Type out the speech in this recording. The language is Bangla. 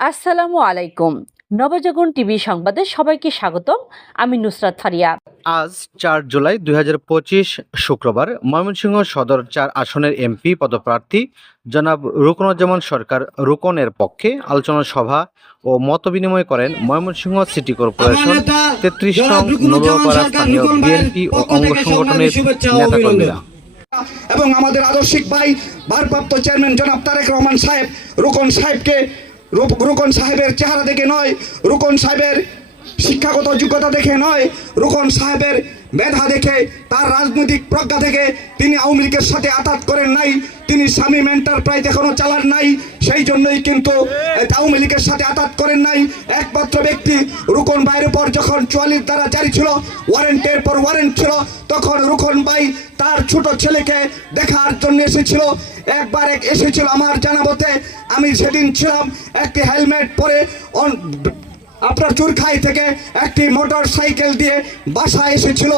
আসসালামু আলাইকুম। নবজাগরণ টিভি সংবাদে সবাইকে স্বাগতম। আমি নুসরাত ফারিয়া। আজ ৪ জুলাই ২০২৫ শুক্রবার ময়মনসিংহ সদর ৪ আসনের এমপি পদপ্রার্থী জনাব রুকনুজ্জামান সরকার রুকনের পক্ষে আলোচনা সভা ও মতবিনিময় করেন ময়মনসিংহ সিটি কর্পোরেশন ৩৩ নং নবপাড়া স্থানীয় বিএনপি ও অঙ্গ সংগঠনের নেতাকর্মীরা। এবং আমাদের আদর্শিক ভাই ভারপ্রাপ্ত চেয়ারম্যান জনাব তারেক রহমান সাহেব রুকন সাহেবের চেহারা দেখে নয়, রুকন সাহেবের শিক্ষাগত যোগ্যতা দেখে নয়, রুকন সাহেবের মেধা দেখে, তার রাজনৈতিক প্রজ্ঞা থেকে তিনি আওয়ামী লীগের সাথে আঘাত করেন নাই, তিনি শামীম এন্টারপ্রাইজ এখনো চালান নাই, সেই জন্যই কিন্তু আওয়ামী লীগের সাথে আঘাত করেন নাই। একমাত্র ব্যক্তি রুকন ভাইয়ের উপর যখন ৪৪ ধারা জারি ছিল, ওয়ারেন্টের পর ওয়ারেন্ট ছিল, তখন রুকন ভাই তার ছোট ছেলেকে দেখার জন্য এসেছিল। একবার এসেছিল আমার জানাবতে, আমি সেদিন ছিলাম, একটি হেলমেট পরে আপনার চুরখাই থেকে একটি মোটর সাইকেল দিয়ে বাসায় এসেছিল।